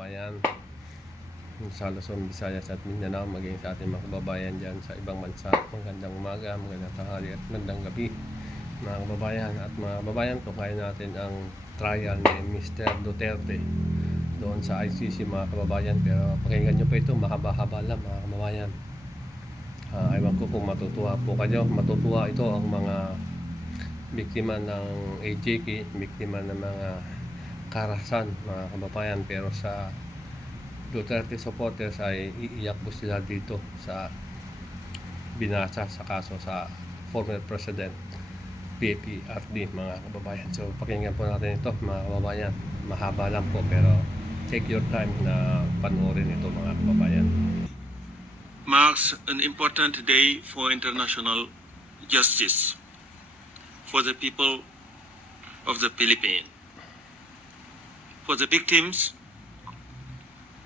kababayan sa Luzon, Visayas at Mindanao, maging sa ating mga kababayan dyan sa ibang bansa. Magandang umaga, magandang tanghali at magandang gabi mga kababayan. At mga kababayan, tukayin natin ang trial ni Mr. Duterte doon sa ICC mga kababayan. Pero pakinggan nyo pa ito, mahaba-haba lang mga kababayan. Ewan ko kung matutuwa po kayo. Matutuwa ito ang mga biktima ng AJK, biktima ng mga karahasan mga kababayan. Pero sa Duterte supporters ay iiyak po sila dito sa binasa sa kaso sa former President Pprd mga kababayan. So pakinggan po natin ito mga kababayan. Mahaba lang po pero take your time na panoorin ito mga kababayan. Marks an important day for international justice for the people of the Philippines, for the victims,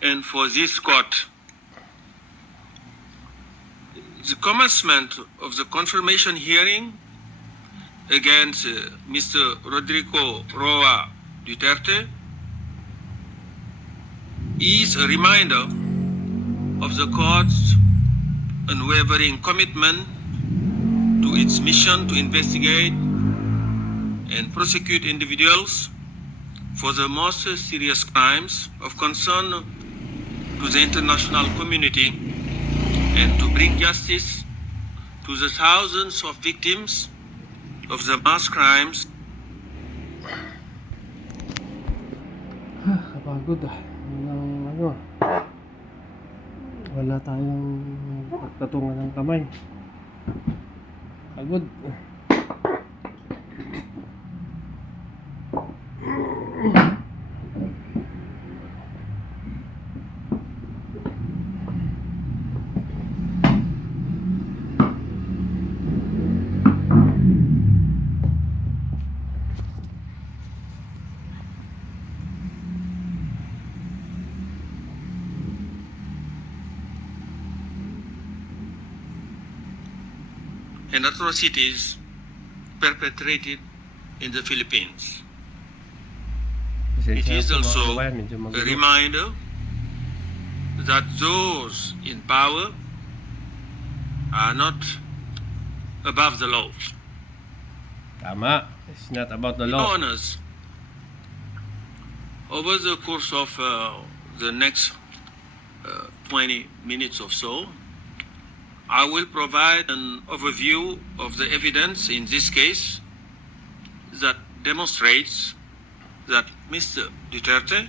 and for this court. The commencement of the confirmation hearing against Mr. Rodrigo Roa Duterte is a reminder of the court's unwavering commitment to its mission to investigate and prosecute individuals for the most serious crimes of concern to the international community and to bring justice to the thousands of victims of the mass crimes. Kapagod wala tayong pagtatungan ng kamay. Pagod. And atrocities perpetrated in the Philippines. It is also a reminder that those in power are not above the law. Tama. It's not about the law. Honors, over the course of the next 20 minutes or so, I will provide an overview of the evidence in this case that demonstrates that Mr. Duterte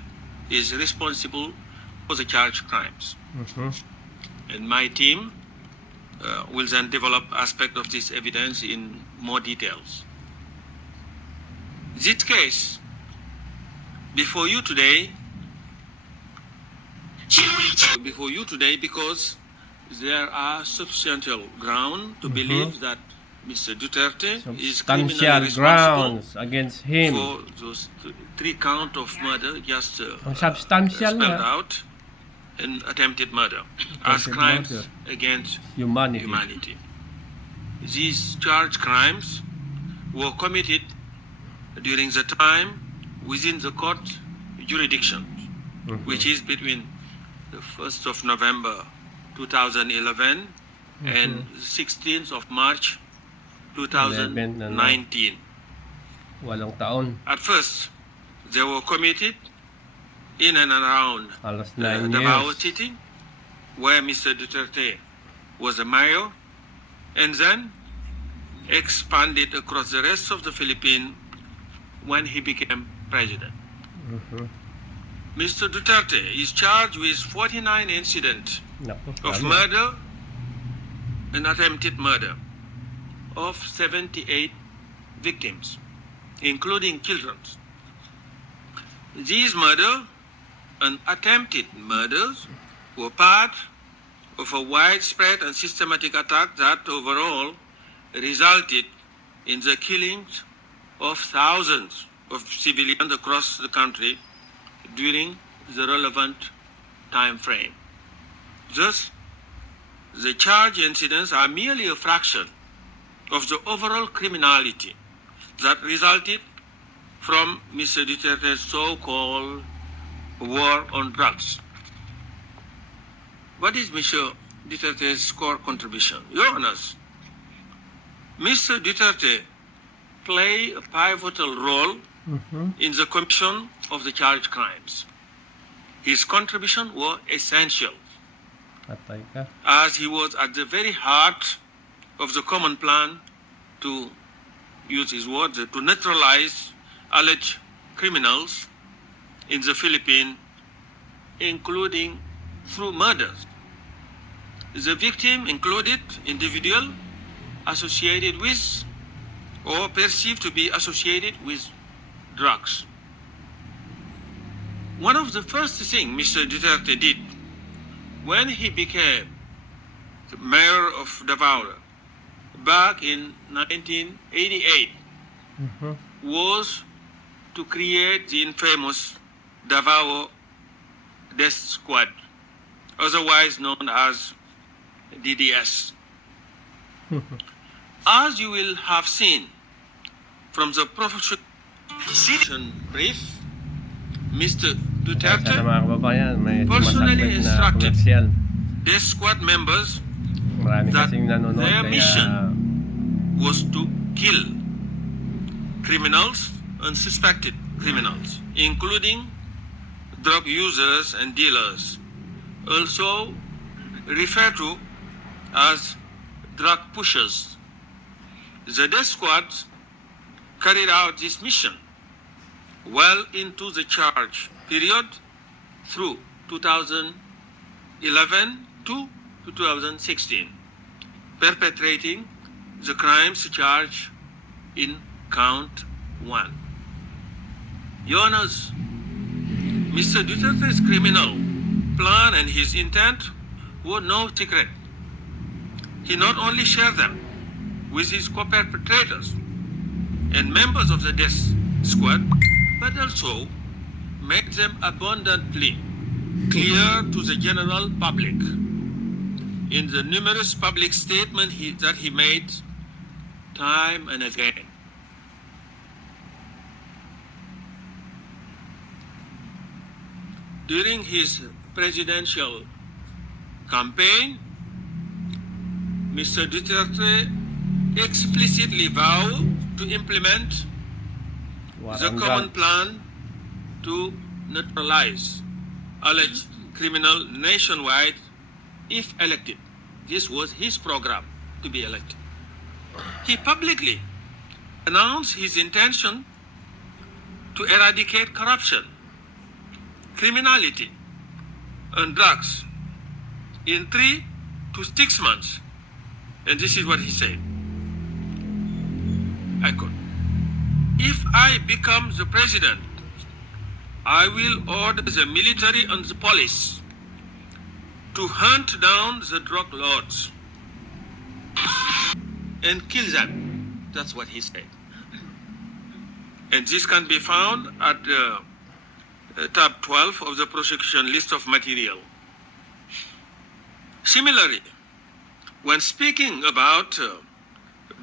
is responsible for the charged crimes. And my team will then develop aspects of this evidence in more details. This case before you today because there are substantial ground to believe that Mr. Duterte is criminally Substantial responsible grounds against him. for those three counts of murder just Substantial spelled nga. out and attempted murder as crimes murder. against Humanity. humanity. These charged crimes were committed during the time within the court jurisdiction, which is between the 1st of November 2011 and 16th of March 2019. 8 taon. At first, they were committed in and around Alas 9 Davao years. City, where Mr. Duterte was the mayor, and then expanded across the rest of the Philippines when he became president. Mr. Duterte is charged with 49 incidents of murder and attempted murder of 78 victims, including children. These murder and attempted murders were part of a widespread and systematic attack that overall resulted in the killings of thousands of civilians across the country during the relevant time frame. Thus, the charged incidents are merely a fraction of the overall criminality that resulted from Mr. Duterte's so-called war on drugs. What is Mr. Duterte's core contribution? Your Honors, Mr. Duterte played a pivotal role in the commission of the charged crimes. His contribution was essential, Patay ka. as he was at the very heart of the common plan to use his words, to neutralize alleged criminals in the Philippines, including through murders. The victim included individuals associated with or perceived to be associated with drugs. One of the first things Mr. Duterte did when he became the mayor of Davao back in 1988 was to create the infamous Davao Death Squad, otherwise known as DDS. As you will have seen from the prosecution brief, Mr. Sana Duterte mga kababayan, may personally sumasabit na instructed komersyal. death squad members Marami that kasing nanonood their kaya mission was to kill criminals and suspected criminals, including drug users and dealers, also referred to as drug pushers. The death squad carried out this mission well into the charge period through 2011 to 2016, perpetrating the crimes charged in count 1. Your Honors, Mr. Duterte's criminal plan and his intent were no secret. He not only shared them with his co-perpetrators and members of the death squad, but also made them abundantly clear to the general public in the numerous public statements that he made time and again. During his presidential campaign, Mr. Duterte explicitly vowed to implement war the on common drugs. plan to neutralize alleged criminal nationwide if elected. This was his program to be elected. He publicly announced his intention to eradicate corruption, criminality, and drugs in 3 to 6 months. And this is what he said. I quote, "If I become the president, I will order the military and the police to hunt down the drug lords and kill them." That's what he said. And this can be found at tab 12 of the prosecution list of material. Similarly, when speaking about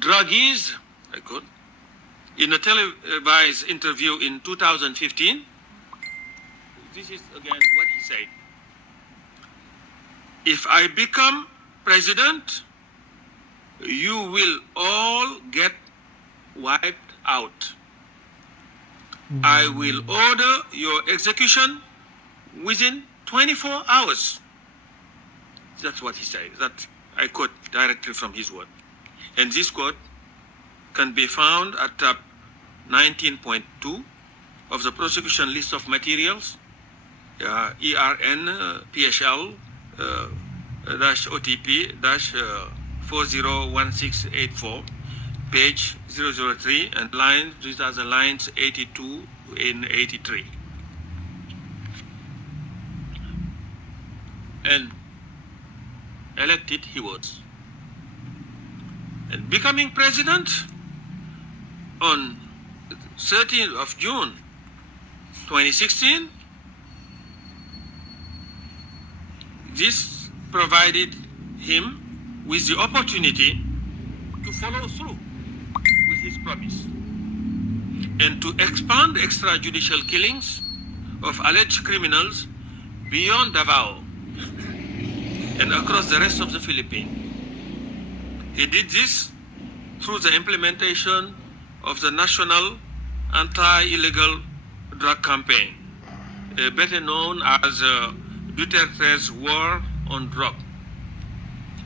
druggies, I quote, in a televised interview in 2015, this is again what he said. "If I become president, you will all get wiped out. I will order your execution within 24 hours. That's what he said. That I quote directly from his word. And this quote can be found at tab 19.2 of the prosecution list of materials, ERN PSL OTP 401684, page 003, and these are the lines 82 and 83. And elected he was. And becoming president on 13th of June 2016, this provided him with the opportunity to follow through with his promise and to expand extrajudicial killings of alleged criminals beyond Davao and across the rest of the Philippines. He did this through the implementation of the National Anti-Illegal Drug Campaign, better known as Duterte's War on Drug,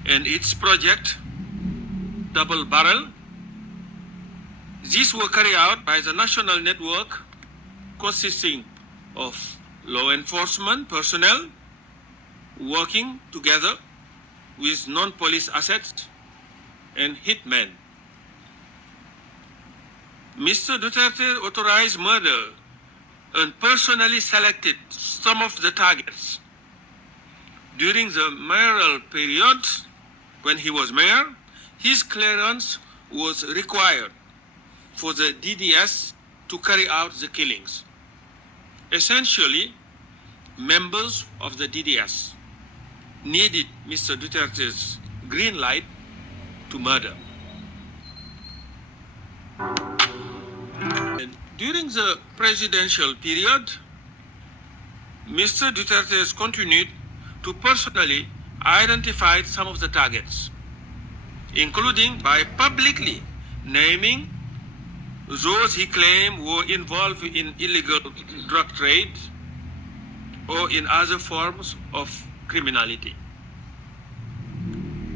and its project, Double Barrel. These were carried out by the national network consisting of law enforcement personnel working together with non-police assets and hitmen. Mr. Duterte authorized murder and personally selected some of the targets. During the mayoral period, when he was mayor, his clearance was required for the DDS to carry out the killings. Essentially, members of the DDS needed Mr. Duterte's green light to murder. And during the presidential period, Mr. Duterte has continued to personally identify some of the targets, including by publicly naming those he claimed were involved in illegal drug trade or in other forms of criminality.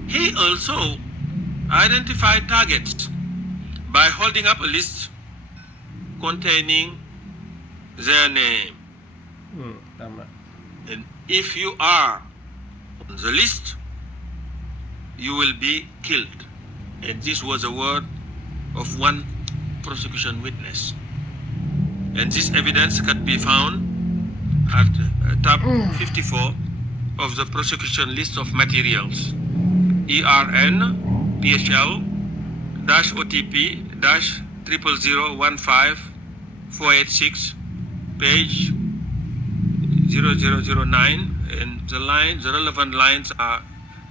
He also identified targets by holding up a list containing their name. Tama. And if you are on the list, you will be killed. And this was a word of one prosecution witness. And this evidence can be found at tab 54 of the prosecution list of materials. ERN PHL OTP 00015 page 0009, and the relevant lines are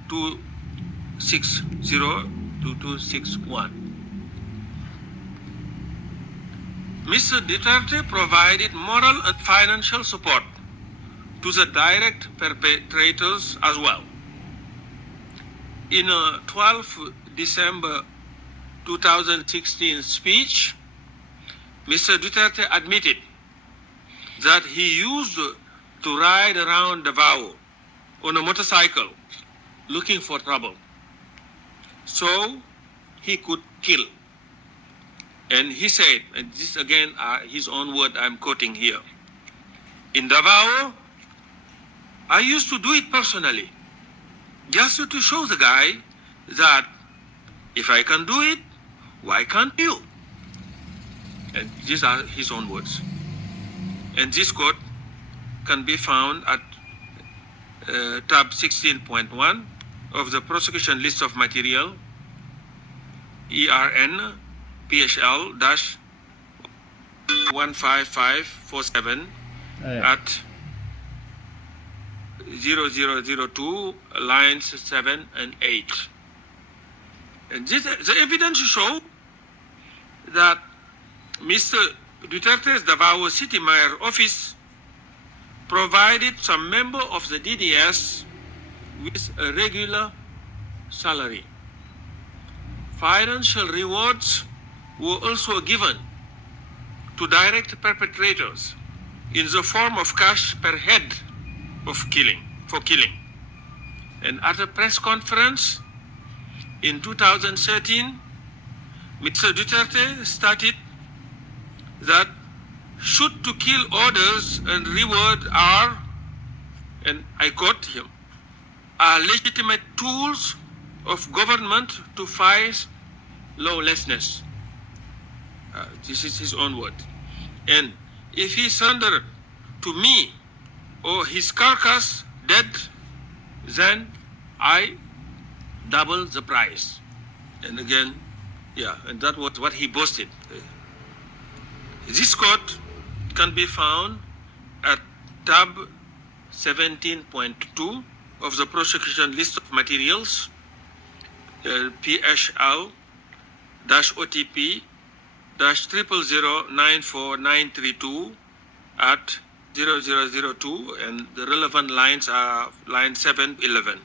260 to 261. Mr. Duterte provided moral and financial support to the direct perpetrators as well. In a 12 December 2016 speech, Mr. Duterte admitted that he used to ride around Davao on a motorcycle looking for trouble, so he could kill. And he said, and this again his own word I'm quoting here, in Davao, I used to do it personally, just to show the guy that if I can do it, why can't you? And these are his own words. And this quote can be found at tab 16.1 of the prosecution list of material, ERN PHL 15547 at 0002 lines 7 and 8. And the evidence show that Mr. Duterte's Davao City Mayor office provided some member of the DDS with a regular salary. Financial rewards were also given to direct perpetrators in the form of cash per head of killing. And at a press conference in 2013, Mr. Duterte stated that shoot to kill orders and reward are, and I quote him, are legitimate tools of government to fight lawlessness. This is his own word. And if he surrender to me or his carcass dead, then I double the price. And again, and that was what he boasted. This quote can be found at tab 17.2 of the prosecution list of materials, PHL OTP 00094932 at 0002, and the relevant lines are line 711.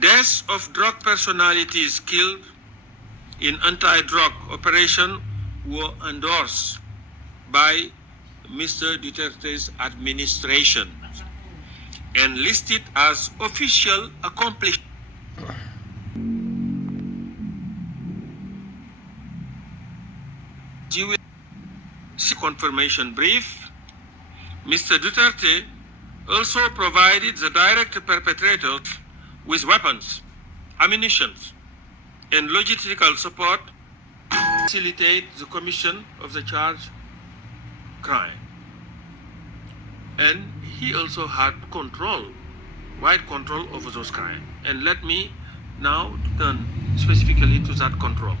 Deaths of drug personalities killed in anti-drug operation were endorsed by Mr. Duterte's administration and listed as official accomplishments. You will see confirmation brief. Mr. Duterte also provided the direct perpetrators with weapons, ammunition, and logistical support to facilitate the commission of the charged crime. And he also had wide control over those crimes. And let me now turn specifically to that control.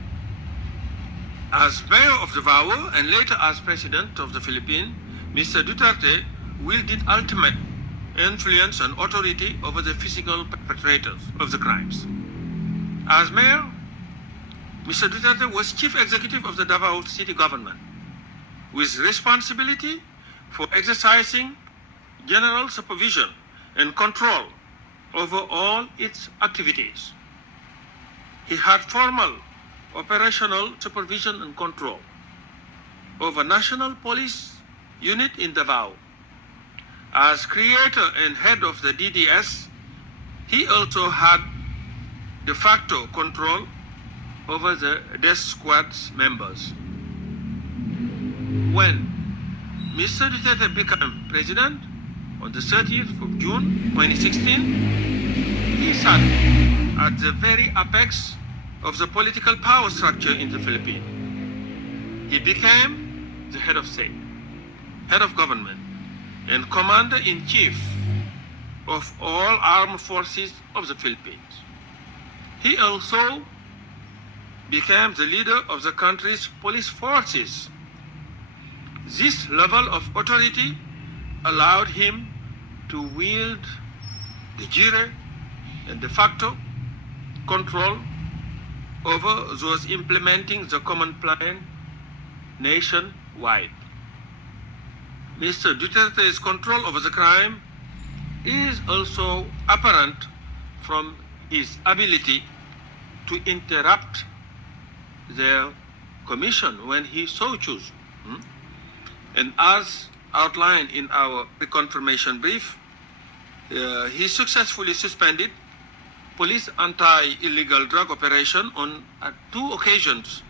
As mayor of Davao and later as president of the Philippines, Mr. Duterte wielded ultimate influence and authority over the physical perpetrators of the crimes. As mayor, Mr. Duterte was chief executive of the Davao city government, with responsibility for exercising general supervision and control over all its activities. He had formal operational supervision and control over National Police Unit in Davao. As creator and head of the DDS, he also had de facto control over the death squad's members. When Mr. Duterte became president on the 30th of June 2016, he sat at the very apex of the political power structure in the Philippines. He became the head of state, head of government, and commander-in-chief of all armed forces of the Philippines. He also became the leader of the country's police forces. This level of authority allowed him to wield de jure and de facto control over those implementing the common plan nationwide. Mr. Duterte's control over the crime is also apparent from his ability to interrupt their commission when he so chooses. And as outlined in our reconfirmation brief, he successfully suspended police anti-illegal drug operation on 2 occasions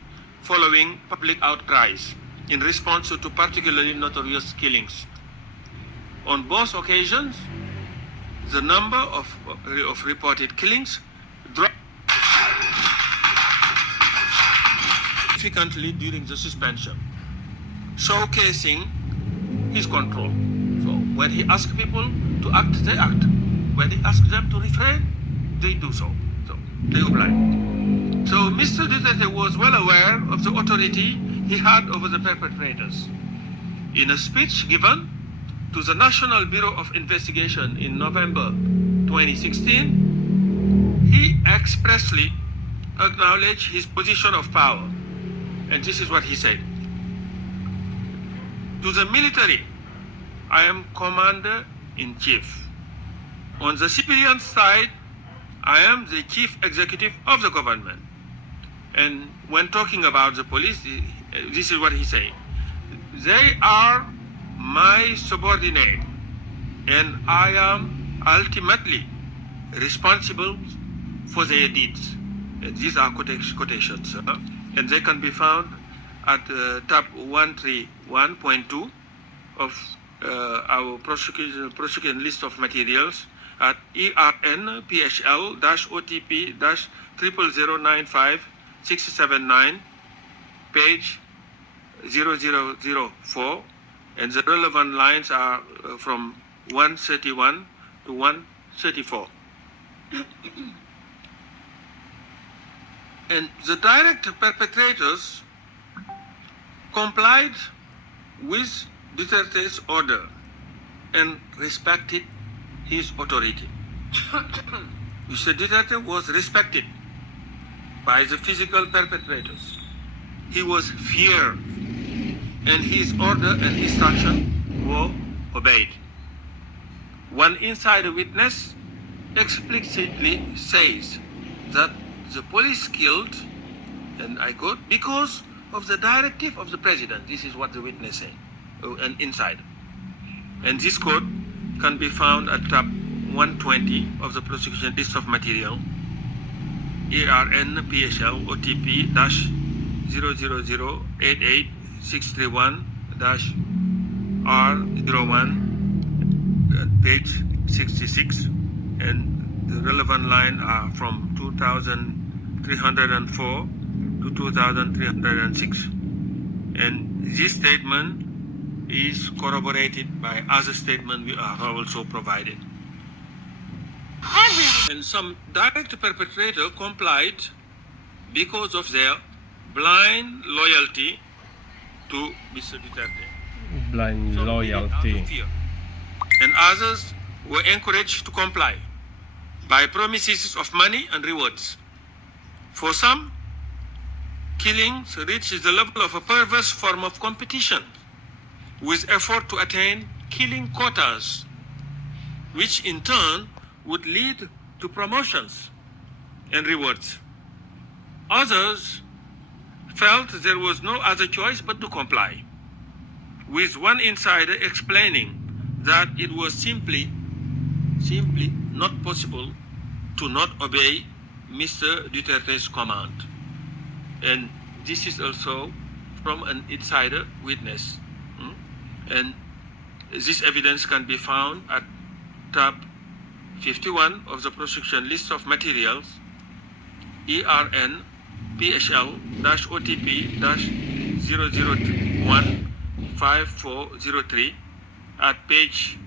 following public outcries in response to particularly notorious killings. On both occasions, the number of reported killings dropped significantly during the suspension, showcasing his control. So when he asks people to act, they act. When he asks them to refrain, they do so. So they oblige. So Mr. Duterte was well aware of the authority he had over the perpetrators. In a speech given to the National Bureau of Investigation in November 2016, he expressly acknowledged his position of power. And this is what he said. To the military, I am commander-in-chief. On the civilian side, I am the chief executive of the government. And when talking about the police, this is what he said. They are my subordinate, and I am ultimately responsible for their deeds. And these are quotations, and they can be found at tab 131.2 of our prosecution list of materials at ERN PHL-OTP-00095679, page 0004, and the relevant lines are from 131 to 134. And the direct perpetrators complied with Duterte's order and respected his authority. Mr. Duterte was respected by the physical perpetrators. He was feared and his order and instruction were obeyed. One insider witness explicitly says that the police killed, and I quote, because of the directive of the president. This is what the witness said, an insider. And this quote can be found at tab 120 of the prosecution list of material, ERN PSL OTP -00088-631-R01, page 66, and the relevant line are from 2304 to 2306. And this statement is corroborated by other statements we are also provided. And some direct perpetrator complied because of their blind loyalty to Mr. Duterte. Blind Some did it out of loyalty. fear. And others were encouraged to comply by promises of money and rewards. For some, killings reached the level of a perverse form of competition, with effort to attain killing quotas, which in turn would lead to promotions and rewards. Others felt there was no other choice but to comply, with one insider explaining that it was simply not possible to not obey Mr. Duterte's command. And this is also from an insider witness. And this evidence can be found at tab 51 of the prosecution list of materials, ERN PSL-OTP-0015403 at page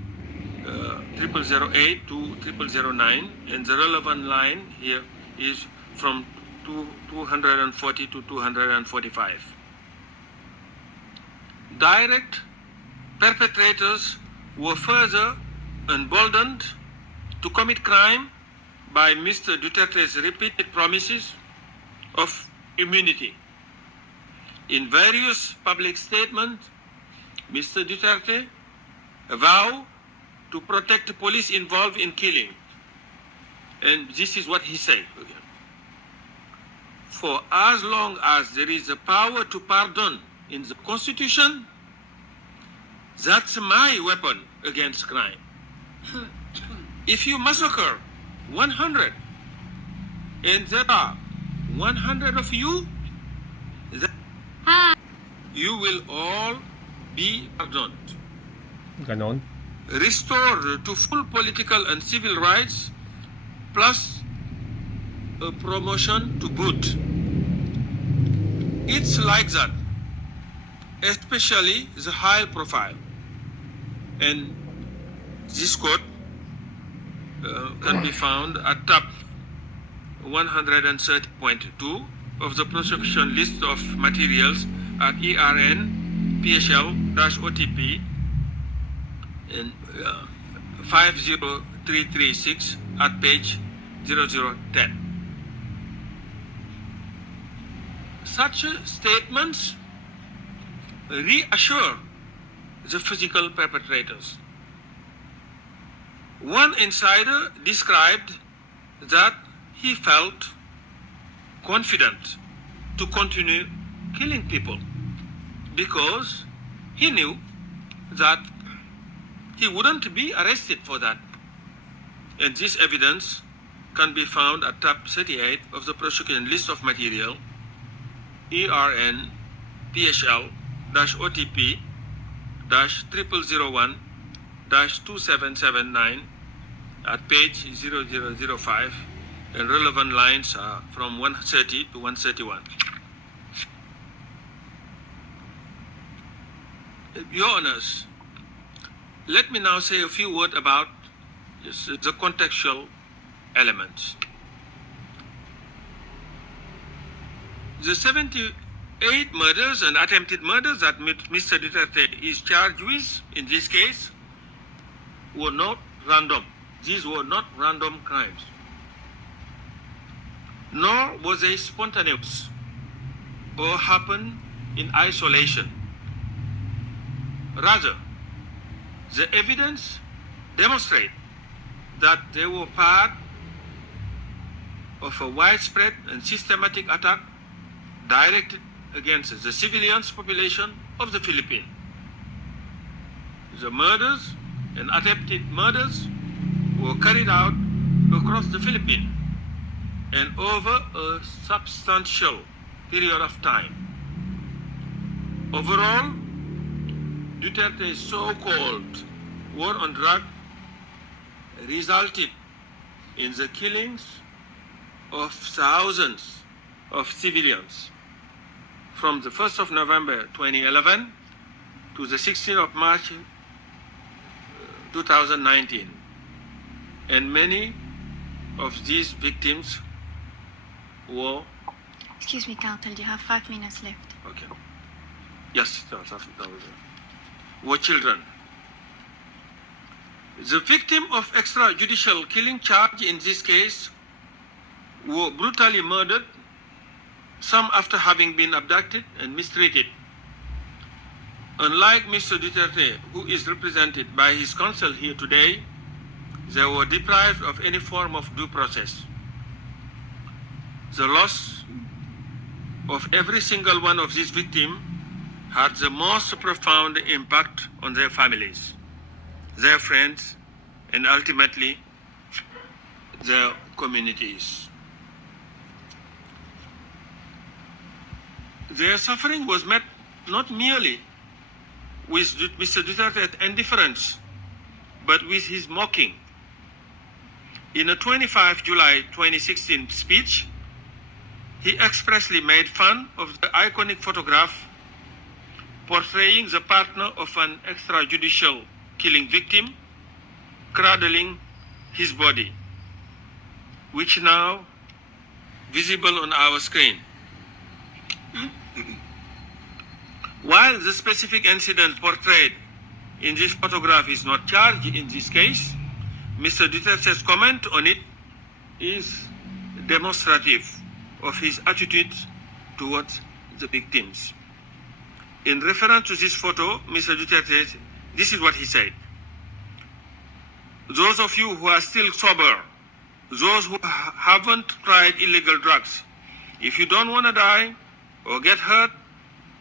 0008 to 0009, and the relevant line here is from 240 to 245. Direct perpetrators were further emboldened to commit crime by Mr. Duterte's repeated promises of immunity. In various public statements, Mr. Duterte vowed to protect the police involved in killing. And this is what he said again. For as long as there is a power to pardon in the Constitution, that's my weapon against crime. If you massacre 100, and there are 100 of you, then you will all be pardoned. Ganon. Restore to full political and civil rights, plus a promotion to boot. It's like that, especially the high profile. And this quote can be found at tab 130.2 of the prosecution list of materials at ERN PSL-OTP and 50336 at page 0010. Such statements reassure the physical perpetrators. One insider described that he felt confident to continue killing people because he knew that he wouldn't be arrested for that. And this evidence can be found at tab 38 of the prosecution list of material, ERN PSL-OTP-0001-2779 at page 0005, and relevant lines are from 130 to 131. Your Honors, let me now say a few words about the contextual elements. The 78 murders and attempted murders that Mr. Duterte is charged with in this case were not random. These were not random crimes, nor was they spontaneous or happened in isolation. Rather, the evidence demonstrates that they were part of a widespread and systematic attack directed against the civilians population of the Philippines. The murders and attempted murders were carried out across the Philippines and over a substantial period of time. Overall, Duterte's so-called war on drugs resulted in the killings of thousands of civilians from the 1st of November 2011 to the 16th of March 2019. And many of these victims were... Excuse me, Counsel, you have 5 minutes left. Okay. Yes, were children. The victim of extrajudicial killing charge in this case were brutally murdered, some after having been abducted and mistreated. Unlike Mr. Duterte, who is represented by his counsel here today, they were deprived of any form of due process. The loss of every single one of these victims had the most profound impact on their families, their friends, and ultimately their communities. Their suffering was met not merely with Mr. Duterte's indifference, but with his mocking. In a 25 July 2016 speech, he expressly made fun of the iconic photograph portraying the partner of an extrajudicial killing victim cradling his body, which now visible on our screen. While the specific incident portrayed in this photograph is not charged in this case, Mr. Duterte's comment on it is demonstrative of his attitude towards the victims. In reference to this photo, Mr. Duterte, this is what he said. Those of you who are still sober, those who haven't tried illegal drugs, if you don't want to die or get hurt,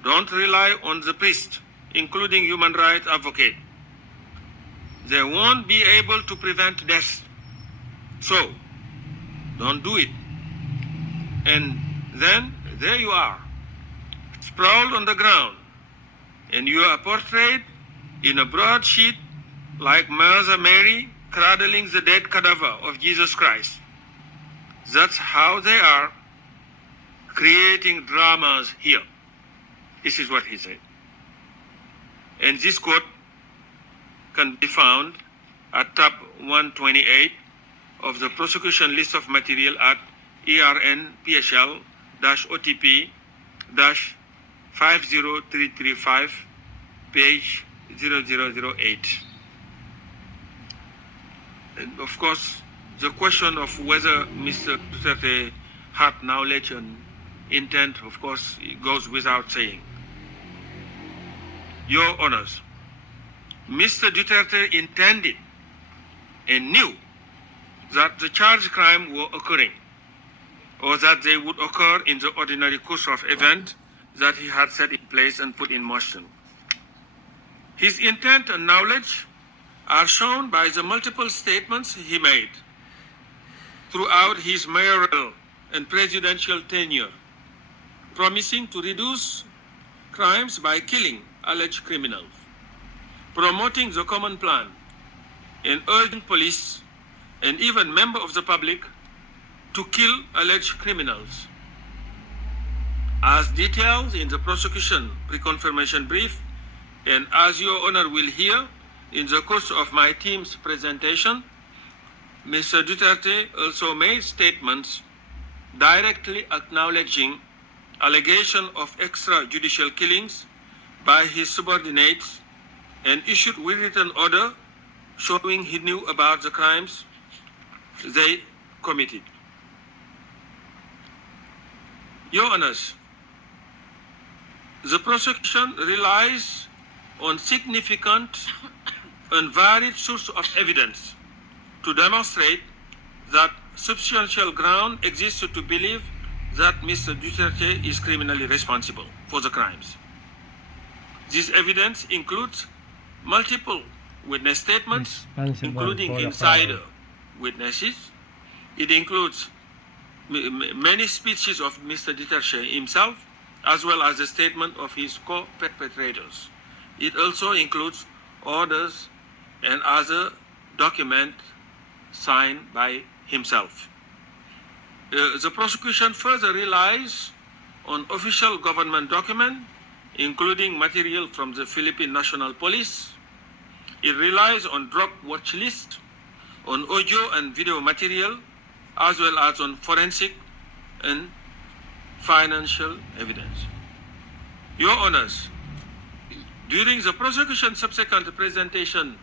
don't rely on the priest, including human rights advocate. They won't be able to prevent death. So, don't do it. And then, there you are, sprawled on the ground, and you are portrayed in a broadsheet like Mother Mary cradling the dead cadaver of Jesus Christ. That's how they are creating dramas here. This is what he said. And this quote can be found at tab 128 of the prosecution list of material at ERN PSL-OTP-50335, page 0008. And of course, the question of whether Mr. Duterte had knowledge and intent, of course, it goes without saying. Your Honors, Mr. Duterte intended and knew that the charged crime were occurring, or that they would occur in the ordinary course of event that he had set in place and put in motion. His intent and knowledge are shown by the multiple statements he made throughout his mayoral and presidential tenure, promising to reduce crimes by killing alleged criminals, promoting the common plan, and urging police and even members of the public to kill alleged criminals. As detailed in the prosecution pre-confirmation brief, and as Your Honor will hear in the course of my team's presentation, Mr. Duterte also made statements directly acknowledging allegation of extrajudicial killings by his subordinates and issued a written order showing he knew about the crimes they committed. Your Honors, the prosecution relies on significant and varied sources of evidence to demonstrate that substantial ground exists to believe that Mr. Duterte is criminally responsible for the crimes. This evidence includes multiple witness statements, Responsible including for the insider witnesses. It includes many speeches of Mr. Duterte himself, as well as the statement of his co-perpetrators. It also includes orders and other documents signed by himself. The prosecution further relies on official government documents, including material from the Philippine National Police. It relies on drug watch list, on audio and video material, as well as on forensic and financial evidence. Your Honors, during the prosecution's subsequent presentation,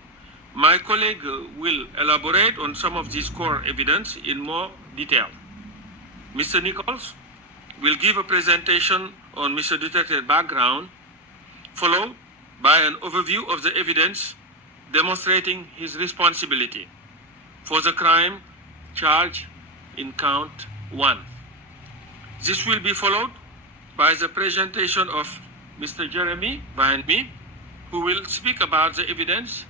my colleague will elaborate on some of this core evidence in more detail. Mr. Nichols will give a presentation on Mr. Duterte's background, followed by an overview of the evidence demonstrating his responsibility for the crime charged in count 1. This will be followed by the presentation of Mr. Jeremy behind me, who will speak about the evidence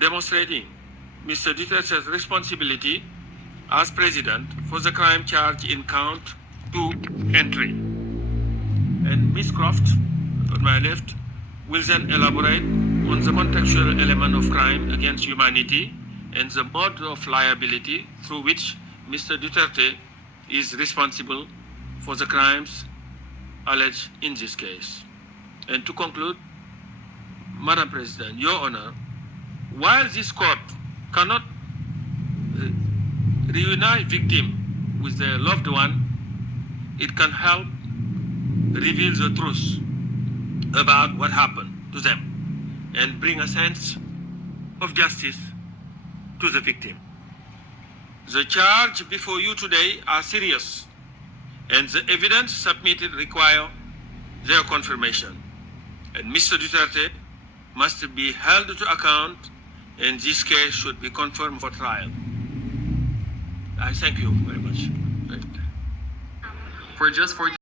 demonstrating Mr. Duterte's responsibility as president for the crime charged in count 2 and 3. And Ms. Croft, on my left, will then elaborate on the contextual element of crime against humanity and the mode of liability through which Mr. Duterte is responsible for the crimes alleged in this case. And to conclude, Madam President, Your Honor, while this court cannot reunite victim with their loved one, it can help reveal the truth about what happened to them and bring a sense of justice to the victim. The charge before you today are serious, and the evidence submitted require their confirmation. And Mr. Duterte must be held to account, and this case should be confirmed for trial. I thank you very much. For